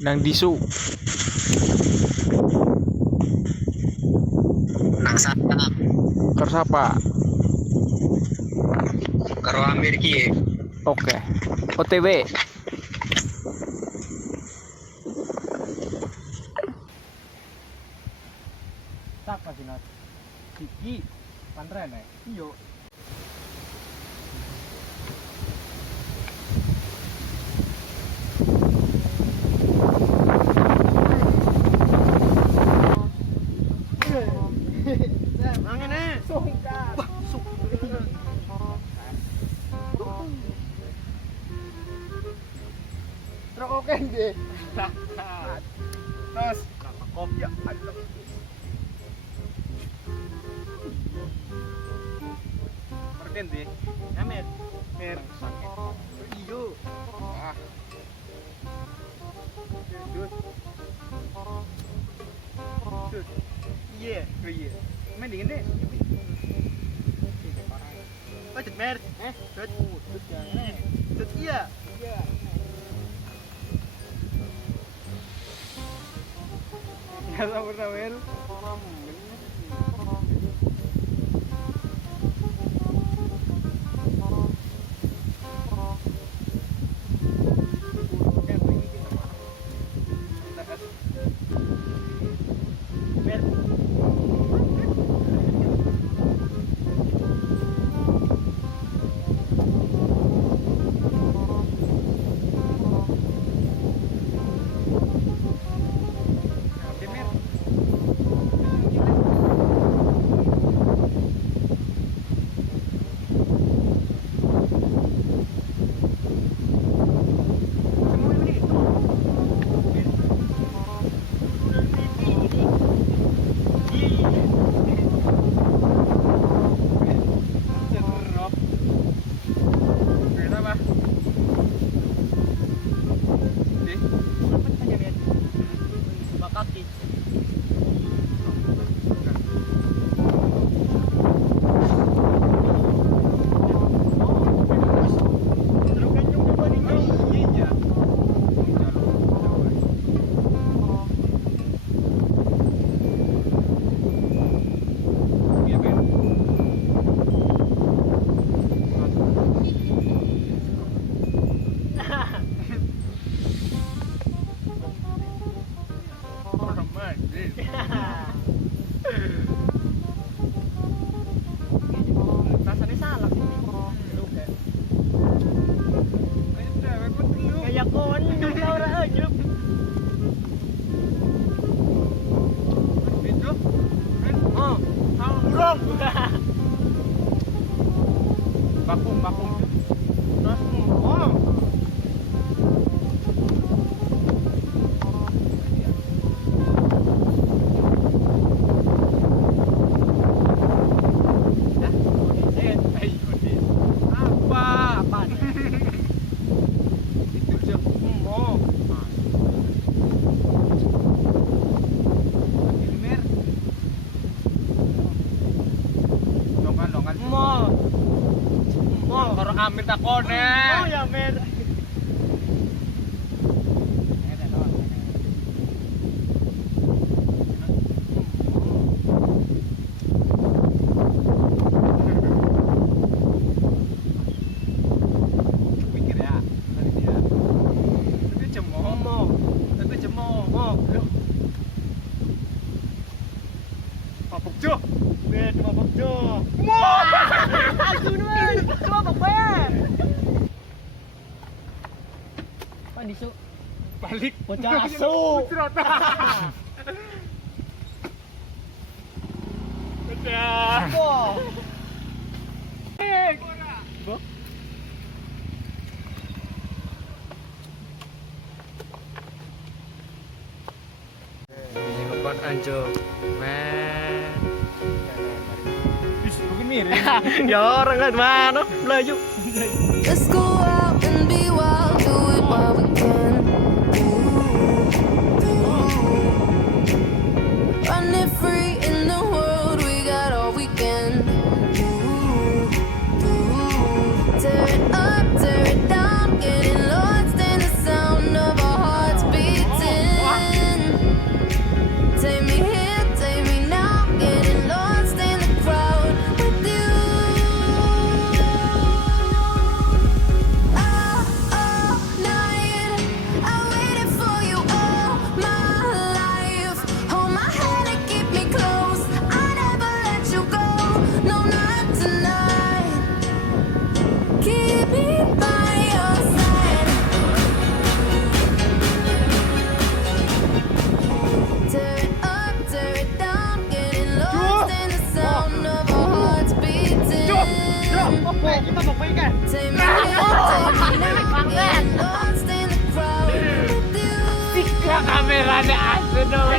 Nang disu. Nang sapa Kersapa. karo Amir ki. Oke. OTW. Sapa sih Not? Kiki, Pandren ya? Iyo. Angin eh. Songkat. Teroken deh. Terus, kopi ya. Perken deh. Amet. Mer. Iyo. Ah. Dut. Dut. Iya, iya. Main dingin deh. Oh, jet mer. Dut. Dut ya. Dut iya. Iya. Enggak sabar-sabar. Rasanya salah sih. Kayak kon, ora aja. Oh, burung. Bakung. Terus, oh. Karo Amir takone. Oh ya Mer. Pikir ya. Tadi dia. Tapi cemoh. Tapi cemoh. Papuk jo. Bet mabok jo. Asun men. Mabok ben. Pan disu. Balik. Bocah asu. Udah. Wah. Ini bukan anjo. Men. Mungkin mirip. Ya orang kan mana? Belaju. Let's go out and be wild, do it while we can. Running free in the world, we got all we can. Tear it up, tear it down, getting lost in the sound of our hearts beating. ada asu dong.